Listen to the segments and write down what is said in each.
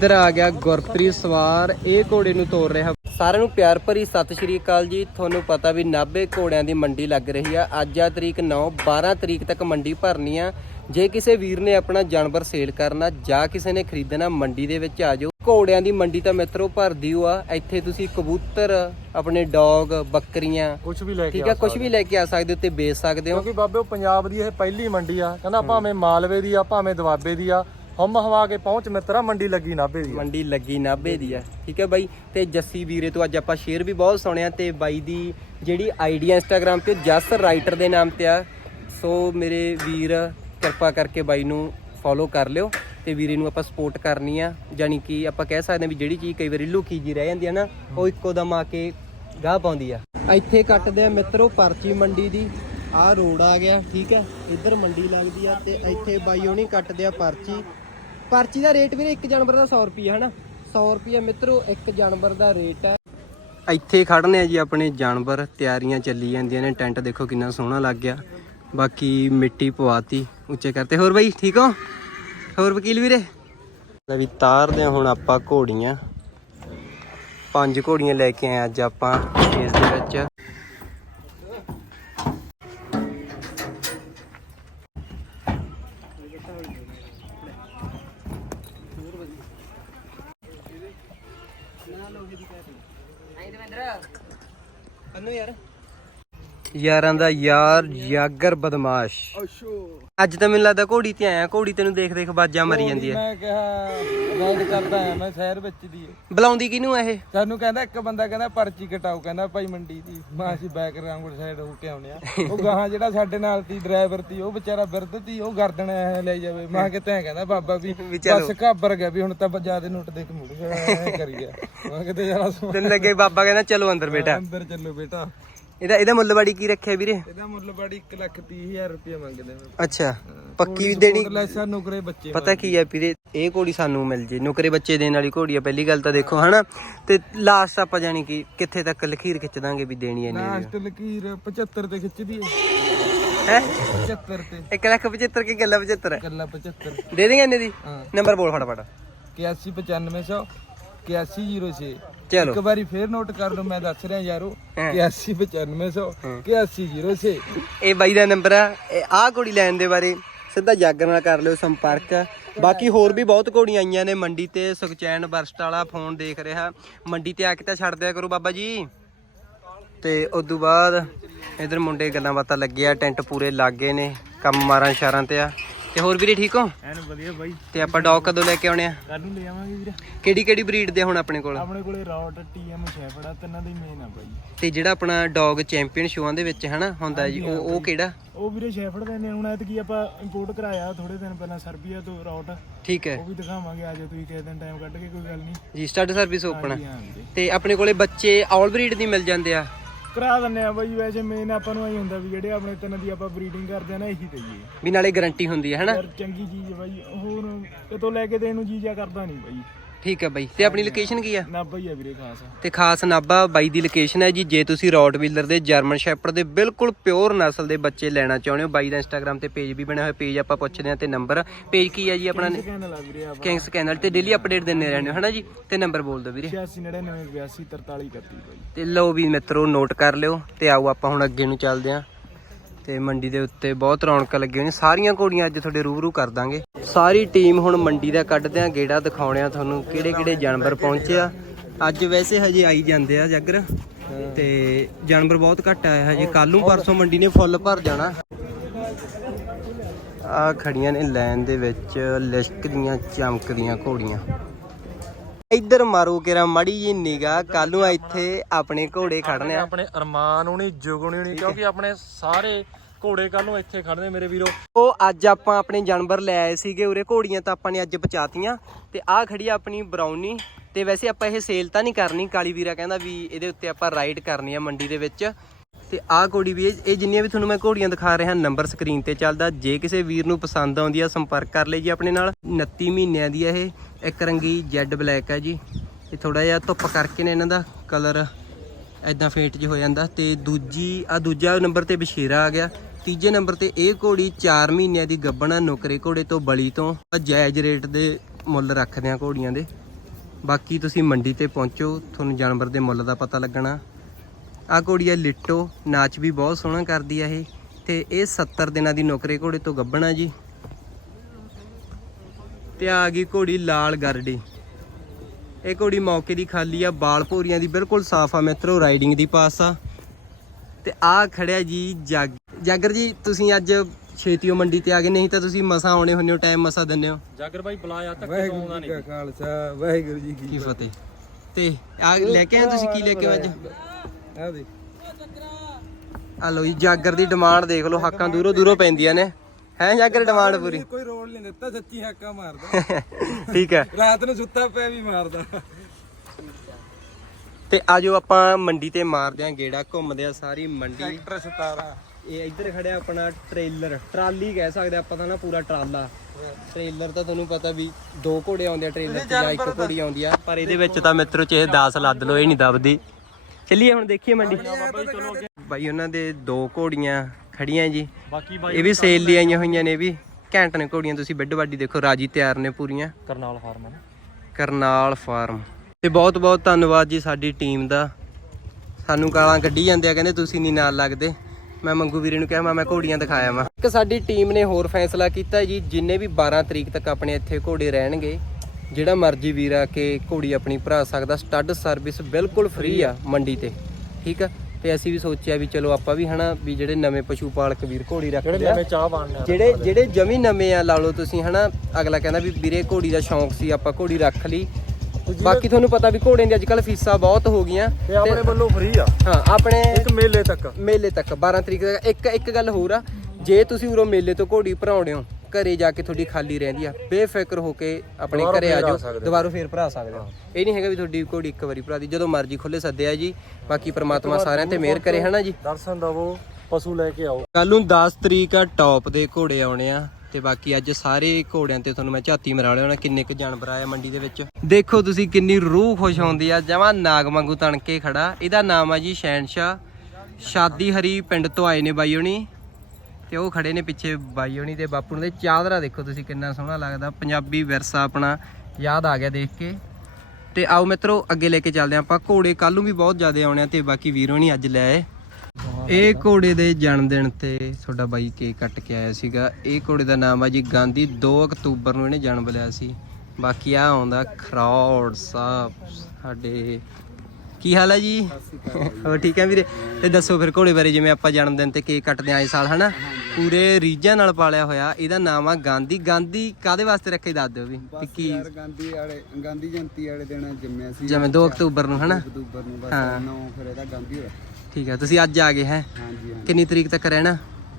ਇੱਧਰ ਆ ਗਿਆ ਗੁਰਪ੍ਰੀਤ ਸਵਾਰ ਇਹ ਘੋੜੇ ਨੂੰ ਤੋਰ ਰਿਹਾ। ਸਾਰਿਆਂ ਨੂੰ ਪਿਆਰ ਭਰੀ ਸਤਿ ਸ਼੍ਰੀ ਅਕਾਲ ਜੀ। ਤੁਹਾਨੂੰ ਪਤਾ ਵੀ 90 ਘੋੜਿਆਂ ਦੀ ਮੰਡੀ ਲੱਗ ਰਹੀ ਆ। ਅੱਜ ਆ ਤਰੀਕ 9 12 ਤਰੀਕ ਤੱਕ ਮੰਡੀ ਭਰਨੀ ਆ। ਜੇ ਕਿਸੇ ਵੀਰ ਨੇ ਆਪਣਾ ਜਾਨਵਰ ਸੇਲ ਕਰਨਾ ਜਾਂ ਕਿਸੇ ਨੇ ਖਰੀਦਣਾ ਮੰਡੀ ਦੇ ਵਿੱਚ ਆ ਜਾਓ। ਘੋੜਿਆਂ ਦੀ ਮੰਡੀ ਤਾਂ ਮਿੱਤਰੋ ਭਰਦੀ ਓ ਆ। ਇੱਥੇ ਤੁਸੀਂ ਕਬੂਤਰ ਆਪਣੇ ਡੌਗ ਬੱਕਰੀਆਂ ਕੁਝ ਵੀ ਲੈ ਕੇ ਠੀਕ ਆ ਕੁਝ ਵੀ ਲੈ ਕੇ ਆ ਸਕਦੇ ਹੋ ਤੇ ਵੇਚ ਸਕਦੇ ਹੋ। ਕਿਉਂਕਿ ਬਾਬੇ ਉਹ ਪੰਜਾਬ ਦੀ ਇਹ ਪਹਿਲੀ ਮੰਡੀ ਆ। ਕਹਿੰਦਾ ਭਾਵੇਂ ਮਾਲਵੇ ਦੀ ਆ ਭਾਵੇਂ ਦਵਾਬੇ ਦੀ ਆ। ਹਮ ਹਵਾ ਕੇ ਪਹੁੰਚ, ਮਿੱਤਰਾ, ਮੰਡੀ ਲੱਗੀ ਨਾਭੇ ਦੀ ਮੰਡੀ ਲੱਗੀ ਨਾਭੇ ਦੀ ਆ। ਠੀਕ ਹੈ ਬਾਈ, ਤੇ ਜੱਸੀ ਵੀਰੇ ਤੋਂ ਅੱਜ ਆਪਾਂ ਸ਼ੇਅਰ ਵੀ ਬਹੁਤ ਸੁਣਿਆ ਤੇ ਬਾਈ ਦੀ ਜਿਹੜੀ ਆਈਡੀ ਇੰਸਟਾਗ੍ਰam ਤੇ, ਜੱਸ ਰਾਈਟਰ ਦੇ ਨਾਮ ਤੇ ਆ। ਸੋ ਮੇਰੇ ਵੀਰ, ਕਿਰਪਾ ਕਰਕੇ ਬਾਈ ਨੂੰ ਫੋਲੋ ਕਰ ਲਿਓ ਤੇ ਵੀਰੇ ਨੂੰ ਆਪਾਂ ਸਪੋਰਟ ਕਰਨੀ ਆ। ਜਾਨੀ ਕਿ ਆਪਾਂ ਕਹਿ ਸਕਦੇ ਹਾਂ ਵੀ ਜਿਹੜੀ ਚੀਜ਼ ਕਈ ਵਾਰੀ ਲੁਕੀ ਜੀ ਰਹਿ ਜਾਂਦੀ ਆ ਨਾ, ਉਹ ਇੱਕੋ ਦਮ ਆ ਕੇ ਗਾਹ ਪਾਉਂਦੀ ਆ। ਇੱਥੇ ਕੱਟਦੇ ਆ ਮਿੱਤਰੋ, ਪਰਚੀ ਮੰਡੀ ਦੀ। ਆਹ ਰੋਡ ਆ ਗਿਆ, ਠੀਕ ਹੈ। ਇੱਧਰ ਮੰਡੀ ਲੱਗਦੀ ਆ ਤੇ ਇੱਥੇ ਬਾਈ ਉਹਨੀ ਕੱਟਦੇ ਆ ਪਰਚੀ। ਪਰਚੀ ਦਾ ਰੇਟ ਵੀਰੇ ਇੱਕ ਜਾਨਵਰ ਦਾ 100 ਰੁਪਿਆ ਹਨਾ? 100 ਰੁਪਿਆ ਮਿੱਤਰੋ, ਇੱਕ ਜਾਨਵਰ ਦਾ ਰੇਟ ਆ ਇੱਥੇ ਖੜਨੇ ਆ ਜੀ ਆਪਣੇ ਜਾਨਵਰ, ਤਿਆਰੀਆਂ ਚੱਲੀ ਜਾਂਦੀਆਂ ਨੇ, ਟੈਂਟ ਦੇਖੋ ਕਿੰਨਾ ਸੋਹਣਾ ਲੱਗ ਗਿਆ। ਬਾਕੀ ਮਿੱਟੀ ਪਵਾਤੀ, ਉੱਚੇ ਕਰਤੇ। ਹੋਰ ਬਾਈ, ਠੀਕ ਹੋ? ਹੋਰ ਵਕੀਲ ਵੀਰੇ? ਲੈ ਵੀ ਤਾਰਦੇ ਹੁਣ ਆਪਾਂ ਘੋੜੀਆਂ। ਪੰਜ ਘੋੜੀਆਂ ਲੈ ਕੇ ਆਏ ਅੱਜ ਆਪਾਂ, ਇਸ ਦੇ ਵਿੱਚ। ਕੰਨੂ ਯਾਰ। ਯਾਰਾਂ ਦਾ ਯਾਰ ਜਾਗਰ ਬਦਮਾਸ਼। ਅੱਜ ਤਾਂ ਮੈਨੂੰ ਲੱਗਦਾ ਘੋੜੀ ਤੇ ਆਇਆ ਘੋੜੀ ਤੈਨੂੰ ਦੇਖ ਦੇਖ ਬਾਜਾਂ ਮਰੀ ਜਾਂਦੀ ਹੈ ਮੈਂ ਕਿਹਾ ਰਾਈਡ ਕਰਦਾ ਆ ਮੈਂ ਸ਼ਹਿਰ ਵਿੱਚ ਦੀ। ਬੁਲਾਉਂਦੀ ਕਿਹਨੂੰ ਇਹ? ਸਾਨੂੰ ਕਹਿੰਦਾ ਇੱਕ ਬੰਦਾ ਕਹਿੰਦਾ ਪਰਚੀ ਕਟਾਓ ਕਹਿੰਦਾ ਭਾਈ ਮੰਡੀ ਦੀ। ਮੈਂ ਅਸੀਂ ਬੈਕਗ੍ਰਾਉਂਡ ਸਾਈਡ ਹੋ ਕੇ ਆਉਣੇ ਆ। ਉਹ ਗਾਹਾਂ ਜਿਹੜਾ ਸਾਡੇ ਨਾਲ ਤੀ ਡਰਾਈਵਰ ਤੀ ਉਹ ਵਿਚਾਰਾ ਬਿਰਧ ਤੀ ਉਹ ਗਰਦਨ ਐ ਲੈ ਜਾਵੇ। ਮੈਂ ਕਿਤੇ ਐ ਕਹਿੰਦਾ ਬਾਬਾ ਵੀ ਵੀ ਚਲੋ। ਬਸ ਘਾਬਰ ਗਿਆ ਵੀ ਹੁਣ ਤਾਂ ਜਿਆਦੇ ਨੋਟ ਦੇ ਕੇ ਮੁੜ ਗਿਆ ਐ ਕਰੀ ਗਿਆ ਮੈਂ ਕਿਤੇ ਯਾਰ ਤੈਨੂੰ ਲੱਗੇ ਬਾਬਾ ਕਹਿੰਦਾ ਚਲੋ ਅੰਦਰ ਬੇਟਾ। ਅੰਦਰ ਚੱਲੋ ਬੇਟਾ। ਇਹਦਾ ਇਹਦਾ ਮੁੱਲਵਾੜੀ ਕੀ ਰੱਖਿਆ ਵੀਰੇ? ਇਹਦਾ ਮੁੱਲ ਬਾੜੀ 1 ਲੱਖ 30 ਹਜ਼ਾਰ ਰੁਪਏ ਮੰਗਦੇ ਨੇ। ਅੱਛਾ ਪੱਕੀ ਵੀ ਦੇਣੀ ਲੈਸਾ ਨੁਕਰੇ ਬੱਚੇ ਪਤਾ ਕੀ ਹੈ ਵੀਰੇ ਇਹ ਘੋੜੀ ਸਾਨੂੰ ਮਿਲ ਜੇ ਨੁਕਰੇ ਬੱਚੇ ਦੇਣ ਵਾਲੀ ਘੋੜੀ ਆ ਪਹਿਲੀ ਗੱਲ ਤਾਂ ਦੇਖੋ ਹਨਾ? ਤੇ ਲਾਸਟ ਆਪਾਂ ਜਾਣੀ ਕਿ ਕਿੱਥੇ ਤੱਕ ਲਖੀਰ ਖਿੱਚ ਦਾਂਗੇ ਵੀ ਦੇਣੀ ਐ ਨਹੀਂ ਲਾਸਟ ਲਕੀਰ 75 ਤੇ ਖਿੱਚਦੀ ਹੈ ਹੈ? 75 ਤੇ। 1 ਲੱਖ 75 ਕੀ ਗੱਲਾਂ 75 ਕੱਲਾ 75 ਦੇ ਦੇਂਗੇ ਇਹਨੇ ਦੀ? ਨੰਬਰ ਬੋਲ ਫਟਾਫਟ। 819500 8106 ਚਲੋ। ਇੱਕ ਵਾਰੀ ਫੇਰ ਨੋਟ ਕਰ ਲਓ ਮੈਂ ਦੱਸ ਰਿਹਾ ਯਾਰੋ। ਹਾਂ। 819500 8106 ਇਹ ਬਾਈ ਦਾ ਨੰਬਰ ਆ। ਇਹ ਆਹ ਘੋੜੀ ਲੈਣ ਦੇ ਬਾਰੇ ਸਿੱਧਾ ਜਾਗਰ ਨਾਲ ਕਰ ਲਿਓ ਸੰਪਰਕ। ਬਾਕੀ ਹੋਰ ਵੀ ਬਹੁਤ ਘੋੜੀਆਂ ਆਈਆਂ ਨੇ ਮੰਡੀ ਤੇ ਸੁਖਚੈਨ ਬਰਸਟ ਵਾਲਾ ਫੋਨ ਦੇਖ ਰਿਹਾ। ਮੰਡੀ ਤੇ ਆ ਕੇ ਤਾਂ ਛੱਡ ਦਿਆ ਕਰੋ ਬਾਬਾ ਜੀ। ਤੇ ਉਸ ਤੋਂ ਬਾਅਦ ਇਧਰ ਮੁੰਡੇ ਗੱਲਾਂ ਬਾਤਾਂ ਲੱਗੇ ਆ ਟੈਂਟ ਪੂਰੇ ਲੱਗੇ ਨੇ ਕੰਮ ਮਾਰਾਂ ਇਸ਼ਾਰਾਂ ਤੇ ਆ। ਤੇ ਹੋਰ ਵੀਰੇ ਠੀਕ ਹੋ? ਐਨ ਵਧੀਆ ਬਾਈ। ਤੇ ਆਪਾਂ ਡੌਗ ਕਦੋਂ ਲੈ ਕੇ ਆਉਣੇ ਆ? ਕੱਲ ਨੂੰ ਲੈ ਆਵਾਂਗੇ ਵੀਰ। ਕਿਹੜੀ ਕਿਹੜੀ ਬਰੀਡ ਦੇ ਹੁਣ ਆਪਣੇ ਕੋਲ? ਆਪਣੇ ਕੋਲੇ ਰੌਟ ਟੀਐਮ ਸ਼ੈਫੜਾ ਤਿੰਨਾਂ ਦਾ ਮੇਨ ਆ ਬਾਈ। ਤੇ ਜਿਹੜਾ ਆਪਣਾ ਡੌਗ ਚੈਂਪੀਅਨ ਸ਼ੋਆਂ ਦੇ ਵਿੱਚ ਹਨਾ ਹੁੰਦਾ ਜੀ ਉਹ ਉਹ ਕਿਹੜਾ? ਉਹ ਵੀਰੇ ਸ਼ੈਫੜ ਦੇ ਨੇ ਹੁਣ ਐਤਕੀ ਆਪਾਂ ਇੰਪੋਰਟ ਕਰਾਇਆ ਥੋੜੇ ਦਿਨ ਪਹਿਲਾਂ ਸਰਬੀਆ ਤੋਂ ਰੌਟ। ਠੀਕ ਹੈ। ਉਹ ਵੀ ਦਿਖਾਵਾਂਗੇ ਆਜੋ ਤੁਸੀਂ ਕਿਸੇ ਦਿਨ ਟਾਈਮ ਕੱਢ ਕੇ ਕੋਈ ਗੱਲ ਨਹੀਂ। ਜੀ ਸਟੱਡ ਸਰਵਿਸ ਓਪਨ ਹਾਂ ਤੇ ਆਪਣੇ ਕੋਲੇ ਬੱਚੇ ਆਲ ਬਰੀਡ ਦੀ ਮਿਲ ਜਾਂਦੇ ਆ। ਕਰਾ ਦਿੰਨੇ ਆ ਬਾਈ ਵੈਸੇ ਮੇਨ ਆਪਾਂ ਨੂੰ ਐਂ ਹੁੰਦਾ ਵੀ ਜਿਹੜੇ ਆਪਣੇ ਤਿੰਨ ਦੀ ਆਪਾਂ ਬਰੀਡਿੰਗ ਕਰਦੇ ਆ ਨਾ ਇਹੀ ਦਈਏ ਵੀ ਨਾਲੇ ਗਾਰੰਟੀ ਹੁੰਦੀ ਹੈ ਹਨਾ? ਯਾਰ ਚੰਗੀ ਚੀਜ਼ ਬਾਈ ਹੋਰ ਕਿਤੋਂ ਲੈ ਕੇ ਦੇਣ ਨੂੰ ਜੀਜਾ ਕਰਦਾ ਨਹੀਂ ਬਾਈ। ਠੀਕ ਹੈ ਬਾਈ। ਤੇ ਆਪਣੀ ਲੋਕੇਸ਼ਨ ਕੀ ਆ? ਨਾ ਬਾਈ ਆ ਵੀਰੇ ਖਾਸ। ਤੇ ਖਾਸ ਨਾਬਾ ਬਾਈ ਦੀ ਲੋਕੇਸ਼ਨ ਹੈ ਜੀ ਜੇ ਤੁਸੀਂ ਰੌਟ ਵੀਲਰ ਦੇ ਜਰਮਨ ਸ਼ੈਪਰਡ ਦੇ ਬਿਲਕੁਲ ਪਿਓਰ ਨਸਲ ਦੇ ਬੱਚੇ ਲੈਣਾ ਚਾਹੁੰਦੇ ਹੋ ਬਾਈ ਦਾ ਇੰਸਟਾਗ੍ਰam ਤੇ ਪੇਜ ਵੀ ਬਣਿਆ ਹੋਇਆ ਪੇਜ ਆਪਾਂ ਪੁੱਛਦੇ ਹਾਂ ਤੇ ਨੰਬਰ ਪੇਜ ਕੀ ਹੈ ਜੀ ਆਪਣਾ? ਕਿੰਗਸ ਕੈਨਲ ਤੇ ਡੇਲੀ ਅਪਡੇਟ ਦਿੰਦੇ ਰਹਿੰਦੇ ਹੋ ਹਨਾ ਜੀ? ਤੇ ਨੰਬਰ ਬੋਲ ਦਿਓ ਵੀਰੇ। 869982 43 31 ਬਾਈ। ਤੇ ਲਓ ਵੀ ਮਿੱਤਰੋ ਨੋਟ ਕਰ ਲਿਓ ਤੇ ਆਓ ਆਪਾਂ ਹੁਣ ਅੱਗੇ ਨੂੰ ਚੱਲਦੇ ਆਂ ਤੇ ਮੰਡੀ ਦੇ ਉੱਤੇ ਬਹੁਤ ਰੌਣਕਾਂ ਲੱਗੀਆਂ ਨੇ ਸਾਰੀਆਂ ਘੋੜੀਆਂ ਅੱਜ ਤੁਹਾਡੇ ਰੂਬਰੂ ਕਰ ਦਾਂਗੇ। ਸਾਰੀ ਟੀਮ ਹੁਣ ਮੰਡੀ ਦਾ ਕੱਢਦੇ ਆਂ ਗੇੜਾ ਦਿਖਾਉਣੇ ਆ ਤੁਹਾਨੂੰ ਕਿਹੜੇ ਕਿਹੜੇ ਜਾਨਵਰ ਪਹੁੰਚੇ ਆ। ਅੱਜ ਵੈਸੇ ਹਜੇ ਆਈ ਜਾਂਦੇ ਆ ਜਾਗਰ ਤੇ ਜਾਨਵਰ ਬਹੁਤ ਘੱਟ ਆਇਆ ਹਜੇ। ਕੱਲ ਨੂੰ ਪਰਸੋਂ ਮੰਡੀ ਨੇ ਫੁੱਲ ਭਰ ਜਾਣਾ। ਆ ਖੜੀਆਂ ਨੇ ਲਾਈਨ ਦੇ ਵਿੱਚ ਲਿਸ਼ਕਦੀਆਂ ਚਮਕਦੀਆਂ ਘੋੜੀਆਂ। ਇੱਧਰ ਮਾਰੋ ਕਿਰਾ ਮੜੀ ਜੀ ਨਿਗਾ ਕੱਲ ਨੂੰ ਇੱਥੇ ਆਪਣੇ ਘੋੜੇ ਖੜਨੇ ਆ। ਆਪਣੇ ਅਰਮਾਨ ਹੋਣੀ ਜੁਗਣੀ ਹੋਣੀ ਕਿਉਂਕਿ ਆਪਣੇ ਸਾਰੇ ਘੋੜੇ ਕੱਲ ਨੂੰ ਇੱਥੇ ਖੜਨੇ ਮੇਰੇ ਵੀਰੋ। ਉਹ ਅੱਜ ਆਪਾਂ ਆਪਣੇ ਜਾਨਵਰ ਲੈ ਆਏ ਸੀਗੇ ਉਰੇ, ਘੋੜੀਆਂ ਤਾਂ ਆਪਾਂ ਨੇ ਅੱਜ ਬਚਾਤੀਆਂ। ਤੇ ਆਹ ਖੜੀ ਆ ਆਪਣੀ ਬਰਾਊਨੀ ਤੇ ਵੈਸੇ ਆਪਾਂ ਇਹ ਸੇਲ ਤਾਂ ਨਹੀਂ ਕਰਨੀ, ਕਾਲੀ ਵੀਰਾ ਕਹਿੰਦਾ ਵੀ ਇਹਦੇ ਉੱਤੇ ਆਪਾਂ ਰਾਈਡ ਕਰਨੀ ਆ ਮੰਡੀ ਦੇ ਵਿੱਚ। ਤੇ ਆਹ ਘੋੜੀ ਵੀ, ਇਹ ਜਿੰਨੀਆਂ ਵੀ ਤੁਹਾਨੂੰ ਮੈਂ ਘੋੜੀਆਂ ਦਿਖਾ ਰਿਹਾ ਨੰਬਰ ਸਕਰੀਨ ਤੇ ਚੱਲਦਾ। ਜੇ ਕਿਸੇ ਵੀਰ ਨੂੰ ਪਸੰਦ ਆਉਂਦੀ ਆ, ਸੰਪਰਕ ਕਰ ਲਈ ਜੀ ਆਪਣੇ ਨਾਲ। 29 ਮਹੀਨਿਆਂ ਦੀ ਆ ਇਹ, ਇੱਕ ਰੰਗੀ ਜੈਡ ਬਲੈਕ ਹੈ ਜੀ। ਇਹ ਥੋੜਾ ਜਿਹਾ ਧੁੱਪ ਕਰਕੇ ਨੇ ਇਹਨਾਂ ਦਾ ਕਲਰ ਐਦਾਂ ਫੇਂਟ ਜਿਹਾ ਹੋ ਜਾਂਦਾ। ਤੇ ਦੂਜੀ, ਆ ਦੂਜਾ ਨੰਬਰ ਤੇ ਬਸ਼ੀਰਾ ਆ ਗਿਆ। ਤੀਜੇ ਨੰਬਰ ਤੇ ਇਹ ਘੋੜੀ 4 ਮਹੀਨਿਆਂ ਦੀ ਗੱਬਣਾ ਨੁਕਰੇ ਘੋੜੇ ਤੋਂ ਬਲੀ ਤੋਂ ਜਾਇਜ਼ ਰੇਟ ਦੇ ਮੁੱਲ ਰੱਖਦੇ ਆ ਘੋੜੀਆਂ ਦੇ। ਬਾਕੀ ਤੁਸੀਂ ਮੰਡੀ ਤੇ ਪਹੁੰਚੋ, ਤੁਹਾਨੂੰ ਜਾਨਵਰ ਦੇ ਮੁੱਲ ਦਾ ਪਤਾ ਲੱਗਣਾ। ਆ ਘੋੜੀ ਆ ਲਿੱਟੋ, ਨਾਚ ਵੀ ਬਹੁਤ ਸੋਹਣਾ ਕਰਦੀ ਆ ਇਹ। ਤੇ ਇਹ 70 ਦਿਨਾਂ ਦੀ ਨੌਕਰੀ ਘੋੜੇ ਤੋਂ ਗੱਭਣਾ ਜੀ। ਤੇ ਆ ਗਈ ਘੋੜੀ ਲਾਲ ਗਰਡੀ। ਇਹ ਘੋੜੀ ਮੌਕੇ ਦੀ ਖਾਲੀ ਆ, ਬਾਲ ਭੋਰੀਆਂ ਦੀ ਬਿਲਕੁਲ ਸਾਫ਼ ਆ, ਮਿੱਤਰੋ, ਰਾਈਡਿੰਗ ਦੀ ਪਾਸ ਆ। ਤੇ ਆ ਖੜਿਆ ਜੀ ਜੱਗ ਜਾਗਰ ਜੀ ਤੁਸੀਂ ਅੱਜ ਛੇਤੀਓ ਮੰਡੀ ਤੇ ਆ ਗਏ ਨਹੀਂ ਤਾਂ ਤੁਸੀਂ ਮਸਾ ਆਉਣੇ ਹੁੰਨੇ ਹੋ ਟਾਈਮ ਮਸਾ ਦਿੰਦੇ ਹੋ। ਜਾਗਰ ਬਾਈ ਬੁਲਾਇਆ ਤੱਕ ਵਾਹਿਗੁਰੂ ਜੀ ਕਾ ਖਾਲਸਾ ਵਾਹਿਗੁਰੂ ਜੀ ਕੀ ਕੀ ਫਤਿਹ। ਤੇ ਆ ਲੈ ਕੇ ਆਏ ਤੁਸੀਂ ਕੀ ਲੈ ਕੇ ਆਏ ਅੱਜ? ਆ ਦੇ ਆ ਲੋ ਜੀ ਜਾਗਰ ਦੀ ਡਿਮਾਂਡ ਦੇਖ ਲਓ ਹੱਕਾਂ ਦੂਰੋਂ ਦੂਰੋਂ ਪੈਂਦੀਆਂ ਨੇ। ਹੈ ਜਾਗਰ ਡਿਮਾਂਡ ਪੂਰੀ? ਕੋਈ ਰੋਲ ਨਹੀਂ ਦਿੱਤਾ ਸੱਚੀ ਹਾਕਾ ਮਾਰਦਾ। ਠੀਕ ਹੈ। ਰਾਤ ਨੂੰ ਸੁੱਤਾ ਪਿਆ ਵੀ ਮਾਰਦਾ। ਤੇ ਆਜੋ ਆਪਾਂ ਮੰਡੀ ਤੇ ਮਾਰਦੇ ਆਂ ਗੇੜਾ ਘੁੰਮਦੇ ਆ ਸਾਰੀ ਮੰਡੀ। ਟਰੈਕਟਰ 17 ਇਹ ਇੱਧਰ ਖੜਿਆ ਆਪਣਾ ਟ੍ਰੇਲਰ ਟਰਾਲੀ ਕਹਿ ਸਕਦੇ ਆਪਾਂ ਤਾਂ ਨਾ ਪੂਰਾ ਟਰਾਲਾ। ਟ੍ਰੇਲਰ ਤਾਂ ਤੁਹਾਨੂੰ ਪਤਾ ਵੀ ਦੋ ਘੋੜੇ ਆਉਂਦੇ ਆ ਟ੍ਰੇਲਰ 'ਚ ਜਾਂ ਇੱਕ ਘੋੜੀ ਆਉਂਦੀ ਆ। ਪਰ ਇਹਦੇ ਵਿੱਚ ਤਾਂ ਮਿੱਤਰੋ ਚਾਹੇ 10 ਲੱਦ ਲੋ ਇਹ ਨਹੀਂ ਦਬਦੀ। ਚੱਲੀਏ ਹੁਣ ਦੇਖੀਏ ਮੰਡੀ। ਬਾਈ ਉਹਨਾਂ ਦੇ ਦੋ ਘੋੜੀਆਂ ਖੜੀਆਂ ਜੀ। ਬਾਕੀ ਬਾਈ ਇਹ ਵੀ ਸੇਲ ਲਈ ਆਈਆਂ ਹੋਈਆਂ ਨੇ ਵੀ। ਘੈਂਟ ਨੇ ਘੋੜੀਆਂ ਤੁਸੀਂ ਬੈੱਡ ਬਾਡੀ ਦੇਖੋ ਰਾਜੀ ਤਿਆਰ ਨੇ ਪੂਰੀਆਂ। ਕਰਨਾਲ ਫਾਰਮ ਹੈ ਕਰਨਾਲ ਫਾਰਮ। ਤੇ ਬਹੁਤ ਬਹੁਤ ਧੰਨਵਾਦ ਜੀ ਸਾਡੀ ਟੀਮ ਦਾ। ਸਾਨੂੰ ਗਾਲਾਂ ਕੱਢੀ ਜਾਂਦੇ ਆ ਕਹਿੰਦੇ ਤੁਸੀਂ ਨਹੀਂ ਨਾਲ ਲੱਗਦੇ। ਮੈਂ ਮੰਗੂ ਵੀਰੇ ਨੂੰ ਕਿਹਾ ਮੈਂ ਮੈਂ ਘੋੜੀਆਂ ਦਿਖਾਇਆ ਵਾ। ਇੱਕ ਸਾਡੀ ਟੀਮ ਨੇ ਹੋਰ ਫੈਸਲਾ ਕੀਤਾ ਜੀ ਜਿੰਨੇ ਵੀ 12 ਤਰੀਕ ਤੱਕ ਆਪਣੇ ਇੱਥੇ ਘੋੜੇ ਰਹਿਣਗੇ ਜਿਹੜਾ ਮਰਜ਼ੀ ਵੀਰ ਆ ਕੇ ਘੋੜੀ ਆਪਣੀ ਭਰਾ ਸਕਦਾ ਸਟੱਡ ਸਰਵਿਸ ਬਿਲਕੁਲ ਫ੍ਰੀ ਆ ਮੰਡੀ ਤੇ ਠੀਕ ਆ? ਤੇ ਅਸੀਂ ਵੀ ਸੋਚਿਆ ਵੀ ਚਲੋ ਆਪਾਂ ਵੀ ਹਨਾ ਵੀ ਜਿਹੜੇ ਨਵੇਂ ਪਸ਼ੂ ਪਾਲਕ ਵੀਰ ਘੋੜੀ ਰੱਖਦੇ ਆ ਨਵੇਂ ਚਾਹ ਬਣਨੇ ਜਿਹੜੇ ਜਿਹੜੇ ਜਮੀ ਨਵੇਂ ਆ ਲਾ ਲਓ ਤੁਸੀਂ ਹਨਾ ਅਗਲਾ ਕਹਿੰਦਾ ਵੀ ਵੀਰੇ ਘੋੜੀ ਦਾ ਸ਼ੌਂਕ ਸੀ ਆਪਾਂ ਘੋੜੀ ਰੱਖ ਲਈ। ਬਾਕੀ ਤੁਹਾਨੂੰ ਪਤਾ ਵੀ ਘੋੜਿਆਂ ਦੀ ਅੱਜ ਕੱਲ ਫੀਸਾਂ ਬਹੁਤ ਹੋ ਗਈਆਂ ਤੇ ਆਪਣੇ ਵੱਲੋਂ ਫ੍ਰੀ ਆ। ਹਾਂ ਆਪਣੇ ਇੱਕ ਮੇਲੇ ਤੱਕ। ਮੇਲੇ ਤੱਕ 12 ਤਰੀਕ ਤੱਕ। ਇੱਕ ਇੱਕ ਗੱਲ ਹੋਰ ਆ ਜੇ ਤੁਸੀਂ ਉਰੋਂ ਮੇਲੇ ਤੋਂ ਘੋੜੀ ਭਰਾਉਣੇ ਹੋ ਘਰੇ ਜਾ ਕੇ ਤੁਹਾਡੀ ਖਾਲੀ ਰਹਿੰਦੀ ਆ ਬੇਫਿਕਰ ਹੋ ਕੇ ਆਪਣੇ ਘਰੇ ਆ ਜਾਓ। ਦੁਬਾਰਾ ਫੇਰ ਭਰਾ ਸਕਦੇ ਹੋ। ਇਹ ਨਹੀਂ ਹੈਗਾ ਵੀ ਤੁਹਾਡੀ ਘੋੜੀ ਇੱਕ ਵਾਰੀ ਭਰਾ ਦੀ ਜਦੋਂ ਮਰਜ਼ੀ ਖੁੱਲੇ ਸੱਦਿਆ ਜੀ ਬਾਕੀ ਪ੍ਰਮਾਤਮਾ ਸਾਰਿਆਂ ਤੇ ਮਿਹਰ ਕਰੇ ਹਨਾ ਜੀ? ਦਰਸ਼ਨ ਦਵੋ ਪਸ਼ੂ ਲੈ ਕੇ ਆਓ। ਕੱਲ ਨੂੰ 10 ਤਰੀਕ ਆ ਟੌਪ ਦੇ ਘੋੜੇ ਆਉਣੇ ਆ। ਤੇ ਬਾਕੀ ਅੱਜ ਸਾਰੇ ਘੋੜਿਆਂ ਤੇ ਤੁਹਾਨੂੰ ਮੈਂ ਝਾਤੀ ਮਰਾ ਲਿਆ ਕਿੰਨੇ ਕੁ ਜਾਨਵਰ ਆਏ ਮੰਡੀ ਦੇ ਵਿੱਚ। ਦੇਖੋ ਤੁਸੀਂ ਕਿੰਨੀ ਰੂਹ ਖੁਸ਼ ਹੁੰਦੀ ਆ, ਜਮਾ ਨਾਗ ਵਾਂਗੂ ਤਣ ਕੇ ਖੜਾ। ਇਹਦਾ ਨਾਮ ਆ ਜੀ ਸ਼ੈਨਸ਼ਾ ਸ਼ਾਦੀ ਹਰੀ ਪਿੰਡ ਤੋਂ ਆਏ ਨੇ ਬਾਈ ਹੋਣੀ। ਤੇ ਉਹ ਖੜੇ ਨੇ ਪਿੱਛੇ ਬਾਈ ਹੋਣੀ ਤੇ ਬਾਪੂ ਨੂੰ। ਦੇ ਚਾਦਰਾ ਦੇਖੋ ਤੁਸੀਂ ਕਿੰਨਾ ਸੋਹਣਾ ਲੱਗਦਾ, ਪੰਜਾਬੀ ਵਿਰਸਾ ਆਪਣਾ ਯਾਦ ਆ ਗਿਆ ਦੇਖ ਕੇ। ਤੇ ਆਓ ਮਿੱਤਰੋ, ਅੱਗੇ ਲੈ ਕੇ ਚੱਲਦੇ ਹਾਂ ਆਪਾਂ। ਘੋੜੇ ਕੱਲ ਨੂੰ ਵੀ ਬਹੁਤ ਜ਼ਿਆਦਾ ਆਉਣੇ ਆ ਤੇ ਬਾਕੀ ਵੀਰੋ ਨਹੀਂ ਅੱਜ ਲੈ ਆਏ। ਇਹ ਘੋੜੇ ਦੇ ਜਨਮ ਦਿਨ ਤੇ ਤੁਹਾਡਾ ਬਾਈ ਕੇਕ ਕੱਟ ਕੇ ਆਇਆ ਸੀਗਾ। ਇਹ ਘੋੜੇ ਦਾ ਨਾਮ ਆ ਜੀ ਗਾਂਧੀ। 2 ਅਕਤੂਬਰ ਨੂੰ ਇਹਨੇ ਜਨਮ ਲਿਆ ਸੀ। ਬਾਕੀ ਆ ਆਉਂਦਾ ਖਰੌੜ ਸਾਹਿਬ ਸਾਡੇ। ਕੀ ਹਾਲ ਹੈ ਜੀ? ਹੋ ਠੀਕ ਹੈ ਵੀਰੇ? ਤੇ ਦੱਸੋ ਫਿਰ ਘੋੜੇ ਬਾਰੇ ਜਿਵੇਂ ਆਪਾਂ ਜਨਮ ਦਿਨ ਤੇ ਕੇਕ ਕੱਟਦੇ ਆਂ ਇਸ ਸਾਲ ਹਨਾ? ਪੂਰੇ ਰੀਝਾਂ ਨਾਲ ਪਾਲਿਆ ਹੋਇਆ। ਇਹਦਾ ਨਾਮ ਆ ਗਾਂਧੀ। ਗਾਂਧੀ ਕਾਦੇ ਵਾਸਤੇ ਰੱਖੇ ਦੱਸ ਦਿਓ ਵੀ ਵੀ ਕੀ ਯਾਰ ਗਾਂਧੀ ਵਾਲੇ ਗਾਂਧੀ ਜਯੰਤੀ ਵਾਲੇ ਦਿਨ ਜੰਮਿਆ ਸੀ। ਜਿਵੇਂ 2 ਅਕਤੂਬਰ ਨੂੰ ਹਨਾ? ਅਕਤੂਬਰ ਨੂੰ ਬਸ ਹਾਂ। 9 ਫਿਰ ਇਹਦਾ ਗਾਂਧੀ ਹੋਇਆ। ਠੀਕ ਹੈ ਤੁਸੀਂ ਅੱਜ ਆ ਗਏ ਹੈ? ਹਾਂਜੀ ਹਾਂ ਕਿੰਨੀ ਤਰੀਕ ਤੱਕ ਰਹਿਣਾ?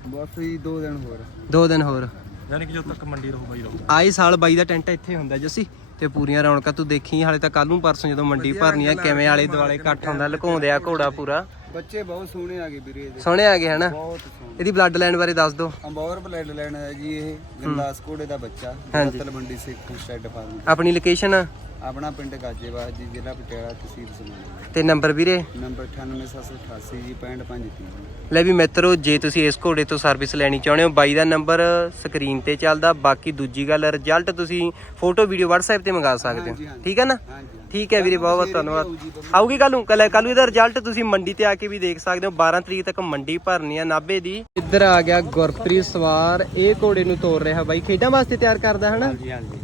ਬਸ ਹੀ 2 ਦਿਨ ਹੋਰ। ਦੋ ਦਿਨ ਹੋਰ। ਯਾਨੀ ਕਿ ਜਦੋਂ ਤੱਕ ਮੰਡੀ ਰਹੂ ਬਾਈ ਰਹੂ। ਆਏ ਸਾਲ ਬਾਈ ਦਾ ਟੈਂਟ ਇੱਥੇ ਹੁੰਦਾ ਜੱਸੀ ਤੇ ਪੂਰੀਆਂ ਰੌਣਕਾਂ ਤੂੰ ਦੇਖੀ ਹਾਲੇ ਤਾਂ ਕੱਲ ਨੂੰ ਪਰਸੋਂ ਜਦੋਂ ਮੰਡੀ ਭਰਨੀ ਆ ਕਿਵੇਂ ਆਲੇ ਦੁਆਲੇ ਇਕੱਠ ਹੁੰਦਾ ਲੁਕਾਉਂਦੇ ਆ ਘੋੜਾ ਪੂਰਾ। ਬੱਚੇ ਬਹੁਤ ਸੋਹਣੇ ਆ ਗਏ ਵੀਰੇ ਇਹਦੇ। ਸੋਹਣੇ ਆ ਗਏ ਹਨਾ? ਬਹੁਤ ਸੋਹਣੇ। ਇਹਦੀ ਬਲੱਡ ਲਾਈਨ ਬਾਰੇ ਦੱਸ ਦਿਓ। ਅੰਬੌਰ ਬਲੱਡ ਲੈਣ ਹੈ ਜੀ ਇਹ ਗੰਦਾਸ ਕੋੜੇ ਦਾ ਬੱਚਾ ਹਾਂਜੀ। ਤਲ ਮੰਡੀ ਸਿੱਖ ਸਟੈਡ ਫਾਰਮ। ਆਪਣੀ ਲੋਕੇਸ਼ਨ ਆਪਣਾ ਪਿੰਡ ਗਾਜੇਵਾਲ ਜੀ ਜ਼ਿਲ੍ਹਾ ਪਟਿਆਲਾ ਤਹਿਸੀਲ ਸਮਾਣਾ। ਤੇ ਨੰਬਰ ਵੀਰੇ? ਨੰਬਰ 98788 ਜੀ 6535 ਲੈ ਵੀ ਮਿੱਤਰੋ ਜੇ ਤੁਸੀਂ ਇਸ ਘੋੜੇ ਤੋਂ ਸਰਵਿਸ ਲੈਣੀ ਚਾਹੁੰਦੇ ਹੋ ਬਾਈ ਦਾ ਨੰਬਰ ਸਕਰੀਨ ਤੇ ਚੱਲਦਾ ਬਾਕੀ ਦੂਜੀ ਗੱਲ ਰਿਜ਼ਲਟ ਤੁਸੀਂ ਫੋਟੋ ਵੀਡੀਓ WhatsApp ਤੇ ਮੰਗਾ ਸਕਦੇ ਹਾਂਜੀ, ਹੋ। ਹਾਂਜੀ। ਠੀਕ ਹੈ ਨਾ? ਹਾਂਜੀ ਠੀਕ ਹੈ ਵੀਰੇ ਬਹੁਤ ਬਹੁਤ ਧੰਨਵਾਦ। ਆਊਗੀ ਕੱਲ ਨੂੰ ਕੱਲ ਕੱਲ ਇਹਦਾ ਰਿਜ਼ਲਟ ਤੁਸੀਂ ਮੰਡੀ ਤੇ ਆ ਕੇ ਵੀ ਦੇਖ ਸਕਦੇ ਹੋ 12 ਤਰੀਕ ਤੱਕ ਮੰਡੀ ਭਰਨੀ ਆ ਨਾਬੇ ਦੀ। ਇੱਧਰ ਆ ਗਿਆ ਗੁਰਪ੍ਰੀਤ ਸਵਾਰ ਇਹ ਘੋੜੇ ਨੂੰ ਤੋਰ ਰਿਹਾ ਬਾਈ ਖੇਡਾਂ ਵਾਸਤੇ ਤਿਆਰ ਕਰਦਾ ਹਨਾ? ਜੀ ਹਾਂਜੀ।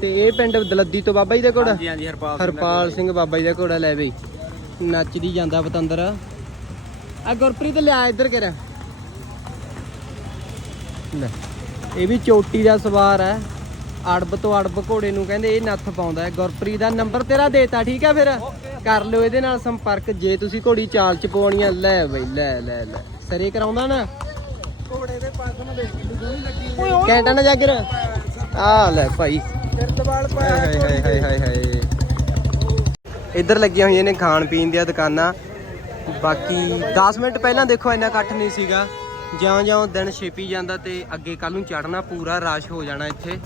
ਤੇ ਇਹ ਪਿੰਡ ਦਲੱਦੀ ਤੋਂ ਬਾਬਾ ਜੀ ਦਾ ਘੋੜਾ ਜੀ ਹਾਂਜੀ ਹਰਪਾਲ ਹਰਪਾਲ ਸਿੰਘ ਬਾਬਾ ਜੀ ਦਾ ਘੋੜਾ ਲੈ ਬਈ। ਨੱਚਦੀ ਜਾਂਦਾ ਪਤੰਦਰ ਆ ਗੁਰਪ੍ਰੀਤ ਲਿਆ ਇੱਧਰ ਕਰ ਲੈ ਇਹ ਵੀ ਚੋਟੀ ਦਾ ਸਵਾਰ ਹੈ। ਅੜਬ ਤੋਂ ਅੜਬ ਘੋੜੇ ਨੂੰ ਕਹਿੰਦੇ ਇਹ ਨੱਥ ਪਾਉਂਦਾ ਹੈ। ਗੁਰਪ੍ਰੀਤ ਦਾ ਨੰਬਰ ਤੇਰਾ ਦੇਤਾ ਠੀਕ ਹੈ ਫਿਰ? ਕਰ ਲਿਓ ਇਹਦੇ ਨਾਲ ਸੰਪਰਕ। ਜੇ ਤੁਸੀਂ ਘੋੜੀ ਚਾਲ ਚ ਪਾਉਣੀ ਆ ਲੈ ਬਈ ਲੈ ਲੈ ਲੈ। ਸਰੇ ਕਰਾਉਂਦਾ ਨਾ। ਘੋੜੇ ਦੇ ਪਾਸ ਨੂੰ ਦੇਖ ਲੱਗੀ ਕੈਂਟਾ ਨਾ ਜਾਗਰ। ਆ ਲੈ ਭਾਈ। ਕਿਰਤਵਾਲ ਹਾਏ ਹਾਏ ਹਾਏ ਹਾਏ ਹਾਏ। ਇੱਧਰ ਲੱਗੀਆਂ ਹੋਈਆਂ ਨੇ ਖਾਣ ਪੀਣ ਦੀਆਂ ਦੁਕਾਨਾਂ। ਬਾਕੀ 10 ਮਿੰਟ ਪਹਿਲਾਂ ਦੇਖੋ ਇੰਨਾ ਇਕੱਠ ਨਹੀਂ ਸੀਗਾ। ਜਿਉਂ-ਜਿਉਂ ਦਿਨ ਛੇਪੀ ਜਾਂਦਾ ਤੇ ਅੱਗੇ ਕੱਲ ਨੂੰ ਚੜਨਾ ਪੂਰਾ ਰਸ਼ ਹੋ ਜਾਣਾ ਇੱਥੇ।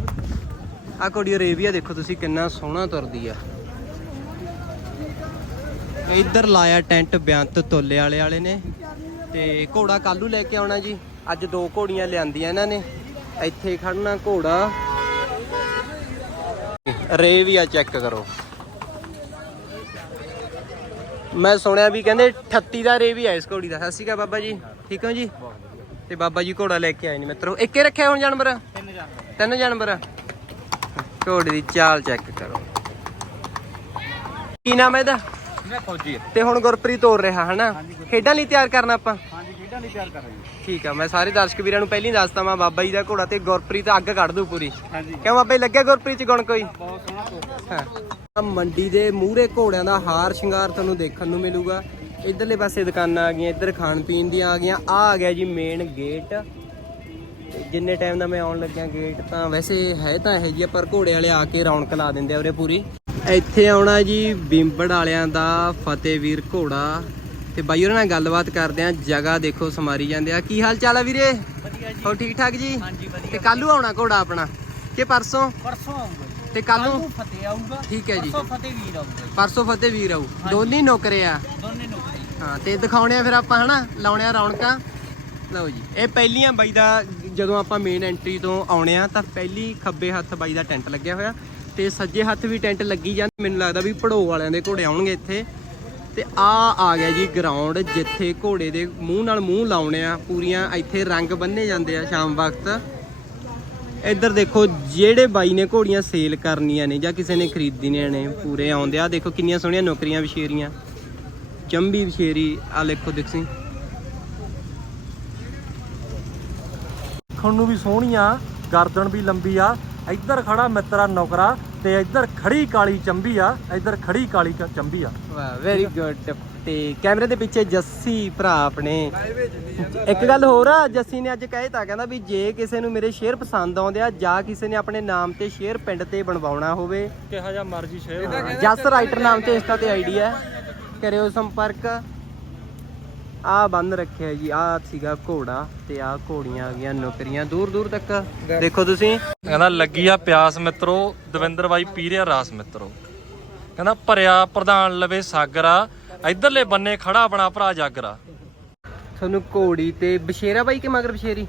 ਆ ਕੋੜੀ ਅਰੇਬੀਆ ਦੇਖੋ ਤੁਸੀਂ ਕਿੰਨਾ ਸੋਹਣਾ ਤੁਰਦੀ ਆ। ਇੱਧਰ ਲਾਇਆ ਟੈਂਟ ਬਿਆੰਤ ਤੋਲੇ ਵਾਲੇ ਵਾਲੇ ਨੇ। ਤੇ ਘੋੜਾ ਕੱਲੂ ਲੈ ਕੇ ਆਉਣਾ ਜੀ। ਅੱਜ ਦੋ ਘੋੜੀਆਂ ਲਿਆਂਦੀਆਂ ਇਹਨਾਂ ਨੇ। ਇੱਥੇ ਖੜਨਾ ਘੋੜਾ। ਰੇ ਵੀ ਆ ਚੈੱਕ ਕਰੋ। ਮੈਂ ਸੁਣਿਆ ਵੀ ਕਹਿੰਦੇ 38 ਦਾ ਰੇ ਵੀ ਆ ਇਸ ਘੋੜੀ ਦਾ। ਸਤਿ ਸ਼੍ਰੀ ਅਕਾਲ ਬਾਬਾ ਜੀ। ਠੀਕ ਹੋ ਜੀ? ਤੇ ਬਾਬਾ ਜੀ ਘੋੜਾ ਲੈ ਕੇ ਆਏ ਨੇ ਮਿੱਤਰੋ। ਇੱਕੇ ਰੱਖਿਆ ਹੁਣ ਜਾਨਵਰ? ਤਿੰਨ ਜਾਨਵਰ। ਤਿੰਨ ਘੋੜੇ ਦੀ ਚਾਲ ਚੈੱਕ ਕਰੋ। ਕੀ ਨਾਮ ਹੈ ਇਹਦਾ? ਮੈਂ ਫੌਜੀ ਤੇ ਹੁਣ ਗੁਰਪ੍ਰੀਤ ਤੋਰ ਰਿਹਾ ਹਨਾ? ਖੇਡਾਂ ਲਈ ਤਿਆਰ ਕਰਨਾ ਆਪਾਂ? ਹਾਂਜੀ ਖੇਡਾਂ ਲਈ ਤਿਆਰ ਕਰ ਰਹੇ ਠੀਕ ਆ ਮੈਂ ਸਾਰੇ ਦਰਸ਼ਕ ਵੀਰਾਂ ਨੂੰ ਪਹਿਲਾਂ ਹੀ ਦੱਸਤਾ ਮੈਂ ਬਾਬਾ ਜੀ ਦਾ ਘੋੜਾ ਤੇ ਗੁਰਪ੍ਰੀਤ ਅੱਗ ਕੱਢ ਦੂ ਪੂਰੀ। ਹਾਂਜੀ। ਕਿਉਂ ਬਾਬਾ ਜੀ ਲੱਗਿਆ ਗੁਰਪ੍ਰੀਤ ਚ ਗੁਣ ਕੋਈ? ਬਹੁਤ ਸੋਹਣਾ ਤੋਤਾ ਹਾਂ। ਆਹ ਮੰਡੀ ਦੇ ਮੂਹਰੇ ਘੋੜਿਆਂ ਦਾ ਹਾਰ ਸ਼ਿੰਗਾਰ ਤੁਹਾਨੂੰ ਦੇਖਣ ਨੂੰ ਮਿਲੂਗਾ। ਇਧਰਲੇ ਪਾਸੇ ਦੁਕਾਨਾਂ ਆ ਗਈਆਂ ਇੱਧਰ ਖਾਣ ਪੀਣ ਦੀਆਂ ਆ ਗਈਆਂ। ਆ ਆ ਗਿਆ ਜੀ ਮੇਨ ਗੇਟ ਜਿੰਨੇ ਟਾਈਮ ਦਾ ਮੈਂ ਆਉਣ ਲੱਗਿਆ ਗੇਟ ਤਾਂ ਵੈਸੇ ਹੈ ਤਾਂ ਇਹ ਜੀ ਪਰ ਘੋੜੇ ਵਾਲੇ ਆ ਕੇ ਰੌਣਕ ਲਾ ਦਿੰਦੇ ਆ ਉਰੇ ਪੂਰੀ। ਇੱਥੇ ਆਉਣਾ ਜੀ ਬਿੰਬੜ ਵਾਲਿਆਂ ਦਾ ਫਤਿਹਵੀਰ ਘੋੜਾ। ਤੇ ਬਾਈ ਉਹਨਾਂ ਨਾਲ ਗੱਲਬਾਤ ਕਰਦੇ ਆ ਜਗ੍ਹਾ ਦੇਖੋ ਸਮਾਰੀ ਜਾਂਦੇ ਆ। ਕੀ ਹਾਲ ਚਾਲ ਆ ਵੀਰੇ? ਵਧੀਆ ਜੀ। ਹੋ ਠੀਕ ਠਾਕ ਜੀ? ਹਾਂਜੀ ਵਧੀਆ ਤੇ ਕੱਲੂ ਆਉਣਾ ਘੋੜਾ ਆਪਣਾ? ਕਿ ਪਰਸੋਂ? ਪਰਸੋਂ ਆਊਗਾ ਜੀ। ਤੇ ਕੱਲ ਨੂੰ? ਫਤਿਹ ਆਊਗਾ। ਠੀਕ ਹੈ ਜੀ। ਪਰਸੋਂ ਫਤਿਹ ਵੀਰ ਆਊਗਾ ਜੀ। ਪਰਸੋਂ ਫਤਿਹ ਵੀਰ ਆਊ ਦੋਨੇ ਨੌਕਰੇ ਆ? ਦੋਨੇ ਨੌਕਰੀ। ਹਾਂ ਤੇ ਦਿਖਾਉਣੇ ਆ ਫਿਰ ਆਪਾਂ ਹਨਾ ਲਾਉਣੇ ਆ ਰੌਣਕਾਂ। ਲਓ ਜੀ। ਇਹ ਪਹਿਲੀਆਂ ਬਾਈ ਦਾ ਜਦੋਂ ਆਪਾਂ ਮੇਨ ਐਂਟਰੀ ਤੋਂ ਆਉਣੇ ਆ ਤਾਂ ਪਹਿਲੀ ਖੱਬੇ ਹੱਥ ਬਾਈ ਦਾ ਟੈਂਟ ਲੱਗਿਆ ਹੋਇਆ। ਤੇ ਸੱਜੇ ਹੱਥ ਵੀ ਟੈਂਟ ਲੱਗੀ ਜਾਂਦੇ ਮੈਨੂੰ ਲੱਗਦਾ ਵੀ ਪੜੋ ਵਾਲਿਆਂ ਦੇ ਘੋੜੇ ਆਉਣਗੇ ਇੱਥੇ। ਤੇ ਆ ਆ ਗਿਆ ਜੀ ਗਰਾਊਂਡ ਜਿੱਥੇ ਘੋੜੇ ਦੇ ਮੂੰਹ ਨਾਲ ਮੂੰਹ ਲਾਉਣੇ ਆ, ਪੂਰੀਆਂ ਇੱਥੇ ਰੰਗ ਬੰਨੇ ਜਾਂਦੇ ਆ ਸ਼ਾਮ ਵਕਤ। ਇੱਧਰ ਦੇਖੋ ਜਿਹੜੇ ਬਾਈ ਨੇ ਘੋੜੀਆਂ ਸੇਲ ਕਰਨੀਆਂ ਨੇ ਜਾਂ ਕਿਸੇ ਨੇ ਖਰੀਦਣੀਆਂ ਨੇ ਪੂਰੇ ਆਉਂਦੇ ਆ। ਦੇਖੋ ਕਿੰਨੀਆਂ ਸੋਹਣੀਆਂ ਨੌਕਰੀਆਂ ਵਿਸ਼ੇਰੀਆਂ ਚੰਬੀ ਵਿਸ਼ੇਰੀ ਆ ਲਿਖੋ ਦੇਖੀ ਦੇਖਣ ਨੂੰ ਵੀ ਸੋਹਣੀ ਆ, ਗਰਦਨ ਵੀ ਲੰਬੀ ਆ। ਇੱਧਰ ਖੜਾ ਮਿੱਤਰਾ ਨੌਕਰਾ ਤੇ ਇੱਧਰ ਖੜੀ ਕਾਲੀ ਚੰਬੀ ਆ ਇੱਧਰ ਖੜੀ ਕਾਲੀ ਕ- ਚੰਬੀ ਆ। ਵਾਹ ਵੈਰੀ ਗੁੱਡ ਤੇ ਕੈਮਰੇ ਦੇ ਪਿੱਛੇ ਜੱਸੀ ਭਰਾ ਆਪਣੇ। ਇੱਕ ਗੱਲ ਹੋਰ ਆ ਜੱਸੀ ਨੇ ਅੱਜ ਕਹੇ ਤਾਂ ਕਹਿੰਦਾ ਵੀ ਜੇ ਕਿਸੇ ਨੂੰ ਮੇਰੇ ਸ਼ੇਅਰ ਪਸੰਦ ਆਉਂਦੇ ਆ ਜਾਂ ਕਿਸੇ ਨੇ ਆਪਣੇ ਨਾਮ ਤੇ ਸ਼ੇਅਰ ਪਿੰਡ ਤੇ ਬਣਵਾਉਣਾ ਹੋਵੇ। ਕਿਹਾ ਜਾ ਮਰਜ਼ੀ ਸ਼ੇਰ ਜਸ ਰਾਈਟਰ ਨਾਮ ਤੇ ਇੰਸਟਾ ਤੇ ਆਈਡੀ ਹੈ। ਕਰਿਓ ਸੰਪਰਕ। ਆ ਬੰਨ ਰੱਖਿਆ ਜੀ ਆ ਸੀਗਾ ਘੋੜਾ ਤੇ ਆ ਘੋੜੀਆਂ ਆ ਗਈਆਂ ਨੌਕਰੀਆਂ। ਦੂਰ ਦੂਰ ਤੱਕ ਦੇਖੋ ਤੁਸੀਂ। ਕਹਿੰਦਾ ਲੱਗੀ ਆ ਪਿਆਸ ਮਿੱਤਰੋ ਦਵਿੰਦਰ ਬਾਈ ਪੀਰਿਆ ਰਾਸ ਮਿੱਤਰੋ। ਕਹਿੰਦਾ ਭਰਿਆ ਪ੍ਰਧਾਨ ਲਵੇ ਸਾਗਰਾ ਇੱਧਰਲੇ ਬੰਨੇ ਖੜਾ ਆਪਣਾ ਭਰਾ ਜਾਗਰਾ ਤੁਹਾਨੂੰ ਘੋੜੀ ਤੇ ਬਸ਼ੇਰਾ ਬਾਈ ਕੇ ਮਗਰ ਬਸ਼ੇਰੀ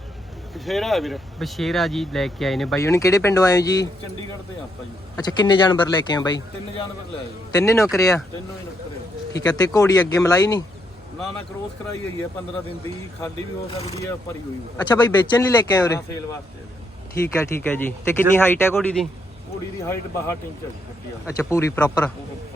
ਹੈ ਵੀਰ। ਬਸ਼ੇਰਾ ਜੀ ਲੈ ਕੇ ਆਏ ਨੇ ਬਾਈ ਹੁਣ ਕਿਹੜੇ ਪਿੰਡੋਂ ਆਏ ਹੋ ਜੀ? ਚੰਡੀਗੜ੍ਹ ਤੇ ਆਪਾਂ ਜੀ। ਅੱਛਾ ਕਿੰਨੇ ਜਾਨਵਰ ਲੈ ਕੇ ਆਏ ਬਾਈ? ਤਿੰਨ ਜਾਨਵਰ ਲੈ ਆਏ ਤਿੰਨੇ ਨੌਕਰੇ ਆ ਤਿੰਨੋਂ ਹੀ ਨੁਕਰੇ ਠੀਕ ਹੈ ਤੇ ਘੋੜੀ ਅੱਗੇ ਮਲਾਈ ਨਹੀਂ? ਨਾ ਨਾ ਕ੍ਰੋਸ ਕਰਾਈ ਹੋਈ ਹੈ 15 ਦਿਨ ਦੀ ਖਾਲੀ ਵੀ ਹੋ ਸਕਦੀ ਹੈ ਭਰੀ ਹੋਈ ਵੀ ਅੱਛਾ ਬਾਈ ਵੇਚਣ ਲਈ ਲੈ ਕੇ ਆਏ ਉਰੇ? ਸੇਲ ਵਾਸਤੇ। ਠੀਕ ਹੈ ਠੀਕ ਹੈ ਜੀ। ਤੇ ਕਿੰਨੀ ਹਾਈਟ ਹੈ ਘੋੜੀ ਦੀ? ਘੋੜੀ ਦੀ ਹਾਈਟ 62 ਇੰਚ ਹੈ ਜੀ ਅੱਛਾ ਪੂਰੀ ਪ੍ਰੋਪਰ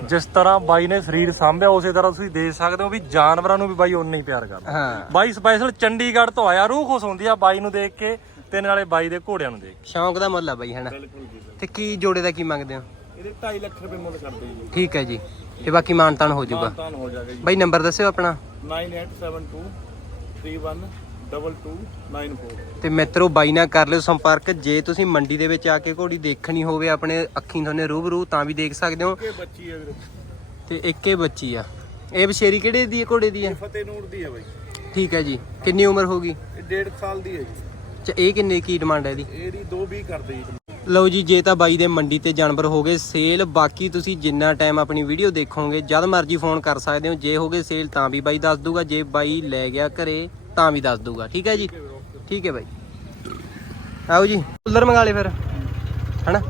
ਜਿਸ ਤਰ੍ਹਾਂ ਬਾਈ ਨੇ ਸਰੀਰ ਸਾਂਭਿਆ ਉਸੇ ਤਰ੍ਹਾਂ ਤੁਸੀਂ ਦੇਖ ਸਕਦੇ ਹੋ ਵੀ ਜਾਨਵਰਾਂ ਨੂੰ ਵੀ ਬਾਈ ਓਨਾ ਹੀ ਪਿਆਰ ਕਰਦਾ। ਹਾਂ। ਬਾਈ ਸਪੈਸ਼ਲ ਚੰਡੀਗੜ੍ਹ ਤੋਂ ਆਇਆ ਰੂਹ ਖੁਸ਼ ਹੁੰਦੀ ਆ ਬਾਈ ਨੂੰ ਦੇਖ ਕੇ ਤੇ ਨਾਲੇ ਬਾਈ ਦੇ ਘੋੜਿਆਂ ਨੂੰ ਦੇਖ ਕੇ। ਸ਼ੌਂਕ ਦਾ ਮੁੱਲ ਆ ਬਾਈ ਹਨਾ ਬਿਲਕੁਲ ਜੀ ਤੇ ਕੀ ਜੋੜੇ ਦਾ ਕੀ ਮੰਗਦੇ ਹੋ? ਇਹਦੇ 2.5 ਲੱਖ ਰੁਪਏ ਮੁੱਲ ਕਰਦੇ ਜੀ। ਠੀਕ ਹੈ ਜੀ। ਤੇ ਬਾਕੀ ਮਾਨਤਾਨ ਹੋ ਜਾਊਗਾ। ਤਾਂ ਹੋ ਜਾਏਗਾ ਜੀ। ਬਾਈ ਨੰਬਰ ਦੱਸਿਓ ਆਪਣਾ। 9872 312294 ਤੇ ਮਿੱਤਰੋ ਬਾਈ ਨਾਲ ਕਰ ਲਿਓ ਸੰਪਰਕ। ਜੇ ਤੁਸੀਂ ਮੰਡੀ ਦੇ ਵਿੱਚ ਆ ਕੇ ਘੋੜੀ ਦੇਖਣੀ ਹੋਵੇ ਆਪਣੇ ਅੱਖੀਂ ਤੁਹਾਨੇ ਰੂਬਰੂ ਤਾਂ ਵੀ ਦੇਖ ਸਕਦੇ ਹੋ। ਇਹ ਬੱਚੀ ਹੈ ਵੀਰੇ। ਤੇ ਇੱਕੇ ਬੱਚੀ ਆ। ਇਹ ਬਸ਼ੇਰੀ ਕਿਹੜੇ ਦੀ ਹੈ ਘੋੜੇ ਦੀ ਹੈ? ਫਤਿਹ ਨੂਰ ਦੀ ਹੈ ਬਾਈ। ਠੀਕ ਹੈ ਜੀ। ਕਿੰਨੀ ਉਮਰ ਹੋਗੀ ਇਹ 1.5 ਸਾਲ ਦੀ ਹੈ ਜੀ। ਅੱਛਾ ਇਹ ਕਿੰਨੇ ਕੀ ਡਿਮਾਂਡ ਹੈ ਇਹਦੀ? ਇਹਦੀ 2.20 ਕਰਦੇ ਜੀ। ਲਓ ਜੀ ਜੇ ਤਾਂ ਬਾਈ ਦੇ ਮੰਡੀ ਤੇ ਜਾਨਵਰ ਹੋ ਗਏ ਸੇਲ ਬਾਕੀ ਤੁਸੀਂ ਜਿੰਨਾ ਟਾਈਮ ਆਪਣੀ ਵੀਡੀਓ ਦੇਖੋਗੇ ਜਦ ਮਰਜ਼ੀ ਫੋਨ ਕਰ ਸਕਦੇ ਹੋ ਜੇ ਹੋ ਗਏ ਸੇਲ ਤਾਂ ਵੀ ਬਾਈ ਦੱਸ ਦੂਗਾ ਜੇ ਬਾਈ ਲੈ ਗਿਆ ਘਰੇ ਤਾਂ ਵੀ ਦੱਸ ਦੂਗਾ ਠੀਕ ਹੈ ਜੀ? ਠੀਕ ਹੈ ਬਾਈ। ਆਓ ਜੀ ਕੂਲਰ ਮੰਗਾ ਲੈ ਫਿਰ। ਹਨਾ?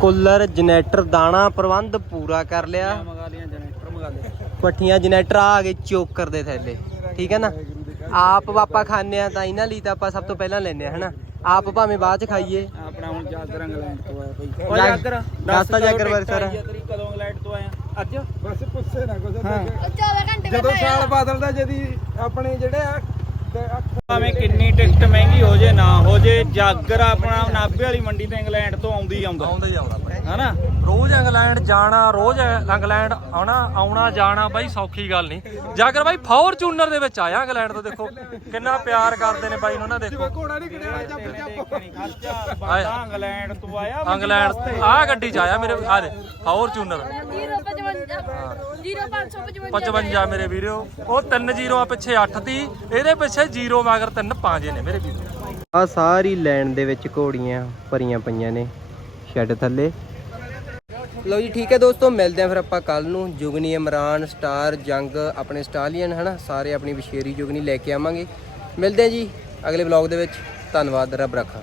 ਕੂਲਰ ਜਨਰੇਟਰ ਦਾਣਾ ਪ੍ਰਬੰਧ ਪੂਰਾ ਕਰ ਲਿਆ। ਮੰਗਾ ਲਿਆ ਜਨਰੇਟਰ ਮੰਗਾ ਲਿਆ ਪੱਠੀਆਂ ਜਨਰੇਟਰ ਆ ਗਏ ਚੋਕਰ ਦੇ ਥੱਲੇ। ਠੀਕ ਹੈ ਨਾ? ਆਪ ਆਪਾਂ ਖਾਂਦੇ ਆ ਤਾਂ ਇਹਨਾਂ ਲਈ ਤਾਂ ਆਪਾਂ ਸਭ ਤੋਂ ਪਹਿਲਾਂ ਲੈਨੇ ਆ ਹਨਾ? ਆਪ ਭਾਵੇਂ ਬਾਅਦ ਚ ਖਾਈਏ। ਆਪਣਾ ਹੁਣ ਜਾਗਰ ਇੰਗਲੈਂਡ ਤੋਂ ਆਇਆ ਬਈ। ਓ ਜਾਗਰ, ਦੱਸ ਤਾਂ ਜਾਗਰ ਬਾਰੇ ਸਾਰਾ। ਤੇਰੀ? ਕਦੋਂ ਇੰਗਲੈਂਡ ਤੋਂ ਆਇਆ? ਅੱਜ? ਬਸ ਪੁੱਛੇ ਨਾ ਕੁਛ ਹਾਂ। 14 ਘੰਟੇ ਜਦੋਂ ਸਾਲ ਬਦਲਦਾ ਜਦੀ ਆਪਣੇ ਜਿਹੜੇ ਆ ਭਾਵੇਂ ਕਿੰਨੀ ਟਿਕਟ ਮਹਿੰਗੀ ਹੋ ਜੇ ਨਾ ਹੋ ਜੇ ਜਾਗਰ ਆਪਣਾ ਨਾਭੇ ਵਾਲੀ ਮੰਡੀ ਤੇ ਇੰਗਲੈਂਡ ਤੋਂ ਆਉਂਦੀ ਆਉਂਦਾ। ਆਉਂਦੇ ਜਾਉਂਦਾ ਬਾਈ ਹਨਾ? ਰੋਜ਼ ਇੰਗਲੈਂਡ ਜਾਣਾ, ਰੋਜ਼ ਇੰਗਲੈਂਡ ਆਉਣਾ ਆਉਣਾ, ਜਾਣਾ ਬਾਈ ਸੌਖੀ ਗੱਲ ਨਹੀਂ। ਜਾਗਰ ਬਾਈ ਫੋਰਚੂਨਰ ਦੇ ਵਿੱਚ ਆਇਆ ਇੰਗਲੈਂਡ ਤੋਂ ਦੇਖੋ, ਕਿੰਨਾ ਪਿਆਰ ਕਰਦੇ ਨੇ ਬਾਈ ਨੂੰ ਨਾ ਦੇਖੋ। ਘੋੜਾ ਨਹੀਂ ਕਿਹੜਾ ਜੱਪ ਬੰਦਾ ਇੰਗਲੈਂਡ ਤੋਂ ਆਇਆ ਇੰਗਲੈਂਡ ਆ ਗੱਡੀ ਚ ਆਇਆ ਮੇਰੇ, ਆ ਦੇ, ਫੋਰਚੂਨਰ। 55 ਮੇਰੇ ਵੀਰੋ, ਉਹ ਤਿੰਨ ਜ਼ੀਰੋਆਂ ਪਿੱਛੇ 8 ਤੀ ਇਹਦੇ ਪਿੱਛੇ ਜ਼ੀਰੋ ਮਗਰ ਤਿੰਨ ਪਾਂਜੇ ਨੇ ਮੇਰੇ ਵੀਰੋ। ਆ ਸਾਰੀ ਲਾਈਨ ਦੇ ਵਿੱਚ ਘੋੜੀਆਂ ਭਰੀਆਂ ਪਈਆਂ ਨੇ, ਸ਼ੈੱਡ ਥੱਲੇ। ਲਓ ਜੀ, ਠੀਕ ਹੈ ਦੋਸਤੋ, ਮਿਲਦੇ ਆ ਫਿਰ ਆਪਾਂ ਕੱਲ ਨੂੰ। ਜੁਗਨੀ, ਇਮਰਾਨ, ਸਟਾਰ, ਜੰਗ, ਆਪਣੇ ਸਟਾਲੀਅਨ, ਹਨਾ? ਸਾਰੇ ਆਪਣੀ ਵਿਸ਼ੇਰੀ ਜੁਗਨੀ ਲੈ ਕੇ ਆਵਾਂਗੇ। ਮਿਲਦੇ ਆ ਜੀ ਅਗਲੇ ਵਲੌਗ ਦੇ ਵਿੱਚ। ਧੰਨਵਾਦ, ਰੱਬ ਰੱਖਾ।